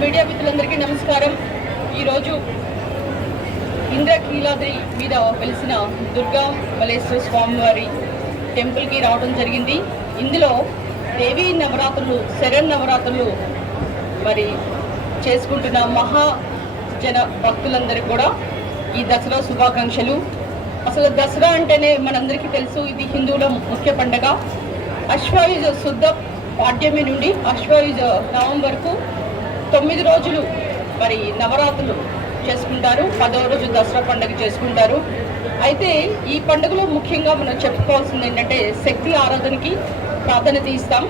Media మిత్రులందరికీ నమస్కారం. ఈరోజు ఇంద్రకీలాద్రి మీద వెలిసిన దుర్గా మల్లేశ్వర స్వామివారి టెంపుల్కి రావడం జరిగింది. ఇందులో దేవీ నవరాత్రులు, శరన్నవరాత్రులు మరి చేసుకుంటున్న మహాజన భక్తులందరికీ కూడా ఈ దసరా శుభాకాంక్షలు. అసలు దసరా అంటేనే మనందరికీ తెలుసు, ఇది హిందువుల ముఖ్య పండుగ. అశ్వయుజ శుద్ధ పాడ్యమి నుండి అశ్వయుజ నవం వరకు 9 రోజులు మరి నవరాత్రులు చేసుకుంటారు. 10వ రోజు దసరా పండుగ చేసుకుంటారు. అయితే ఈ పండుగలో ముఖ్యంగా మనం చెప్పుకోవాల్సింది ఏంటంటే శక్తి ఆరాధనకి ప్రాధాన్యత ఇస్తాం.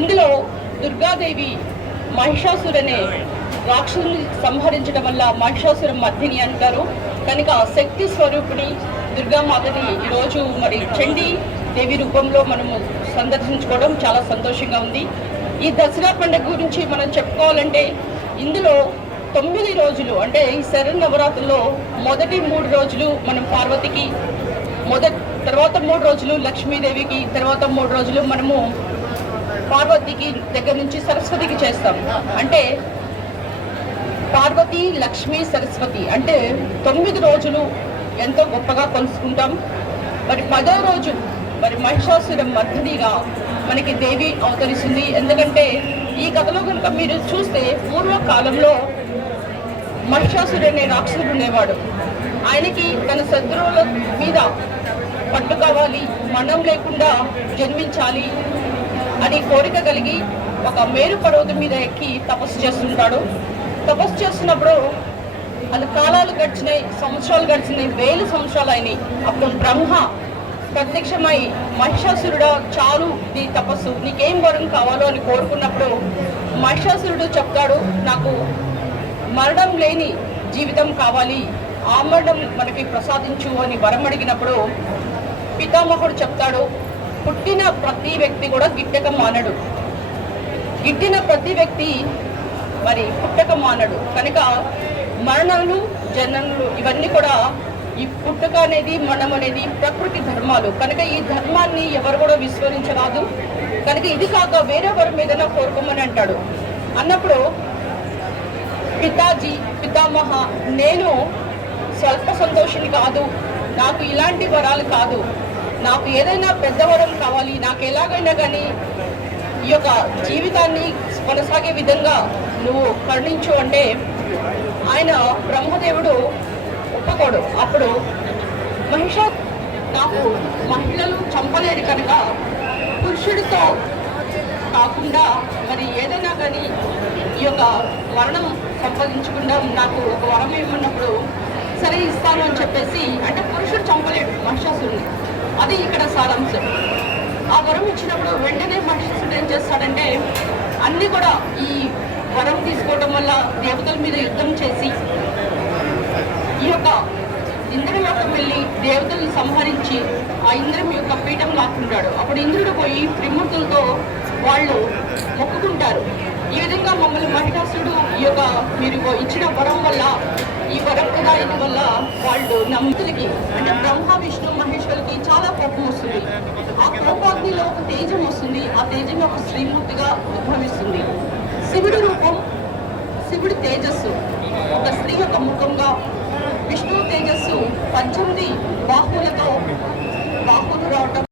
ఇందులో దుర్గాదేవి మహిషాసురనే రాక్షసుని సంహరించడం వల్ల మహిషాసుర మర్దిని అంటారు. కనుక శక్తి స్వరూపిణి దుర్గామాతని ఈరోజు మరి చండీ దేవి రూపంలో మనము సందర్శించుకోవడం చాలా సంతోషంగా ఉంది. ఈ దసరా పండుగ గురించి మనం చెప్పుకోవాలంటే ఇందులో 9 రోజులు అంటే ఈ శరన్నవరాత్రుల్లో మొదటి 3 రోజులు మనం పార్వతికి, తర్వాత 3 రోజులు లక్ష్మీదేవికి, తర్వాత 3 రోజులు మనము పార్వతికి దగ్గర నుంచి సరస్వతికి చేస్తాం. అంటే పార్వతి, లక్ష్మి, సరస్వతి అంటే 9 రోజులు ఎంతో గొప్పగా కొలుసుకుంటాం. మరి 10వ రోజు మరి మహిషాసుర మర్దినిగా మనకి దేవి అవతరిస్తుంది. ఎందుకంటే ఈ కథలో కనుక మీరు చూస్తే పూర్వకాలంలో మహిషాసురుడు అనే రాక్షసుడు ఉండేవాడు. ఆయనకి తన శత్రువుల మీద పట్టు కావాలి, మరణం లేకుండా జన్మించాలి అని కోరిక కలిగి ఒక మేరు పర్వతం మీద ఎక్కి తపస్సు చేస్తుంటాడు. తపస్సు చేస్తున్నప్పుడు అది కాలాలు గడిచినాయి, సంవత్సరాలు గడిచినాయి, 1000 సంవత్సరాలు అయినాయి. అప్పుడు బ్రహ్మ ప్రత్యక్షమై మహిషాసురుడు చాలు నీ తపస్సు, నీకేం వరం కావాలో అని కోరుకున్నప్పుడు మహిషాసురుడు చెప్తాడు, నాకు మరణం లేని జీవితం కావాలి, ఆ మరణం మనకి ప్రసాదించు అని వరం అడిగినప్పుడు పితామహుడు చెప్తాడు, పుట్టిన ప్రతి వ్యక్తి కూడా గిట్టక మానడు, గిట్టిన ప్రతి వ్యక్తి మరి పుట్టక మానడు. కనుక మరణాలు, జననలు ఇవన్నీ కూడా ఈ పుట్టుక అనేది, మరణం అనేది ప్రకృతి ధర్మాలు. కనుక ఈ ధర్మాన్ని ఎవరు కూడా విస్మరించరాదు. కనుక ఇది కాక వేరే వరం ఏదైనా కోరుకోమని అంటాడు. అన్నప్పుడు పితామహ నేను స్వల్ప సంతోషిని కాదు, నాకు ఇలాంటి వరాలు కాదు, నాకు ఏదైనా పెద్ద వరం కావాలి, నాకు ఎలాగైనా కానీ ఈ యొక్క జీవితాన్ని కొనసాగే విధంగా నువ్వు కరుణించు అంటే ఆయన బ్రహ్మదేవుడు ఒప్పుకోడు. అప్పుడు నాకు మహిళలు చంపలేరు కనుక పురుషుడితో కాకుండా మరి ఏదైనా కానీ ఈ యొక్క మరణం సంపాదించకుండా నాకు ఒక వరం ఏమన్నప్పుడు సరే ఇస్తాను అని చెప్పేసి, అంటే పురుషుడు చంపలేడు మహిషాసురుని, అది ఇక్కడ సారాంశం. ఆ వరం ఇచ్చినప్పుడు వెంటనే మహిషాసురుడు ఏం చేస్తాడంటే అన్నీ కూడా ఈ వరం తీసుకోవడం వల్ల దేవతల మీద యుద్ధం చేసి ఈ యొక్క ఇంద్రలోకం వెళ్ళి దేవతల్ని సంహరించి ఆ ఇంద్రం యొక్క పీఠం లాక్కుంటాడు. అప్పుడు ఇంద్రుడు పోయి త్రిమూర్తులతో వాళ్ళు మొక్కుకుంటారు, ఈ విధంగా మమ్మల్ని మహిషాసురుడు ఈ యొక్క మీరు ఇచ్చిన వరం వల్ల, ఈ వరం ప్రదాయం వల్ల వాళ్ళు నమ్ముతులకి అంటే బ్రహ్మ, విష్ణు, మహేశ్వరులకి చాలా కోపం వస్తుంది. ఆ కోపాగ్నిలో ఒక తేజం వస్తుంది. ఆ తేజం ఒక శ్రీమూర్తిగా ఉద్భవిస్తుంది. శివుడి రూపం, శివుడి తేజస్సు ఒక స్త్రీ యొక్క ముఖంగా, విష్ణు తేజస్సు 18 బాహువులతో బాహువులు రావటం.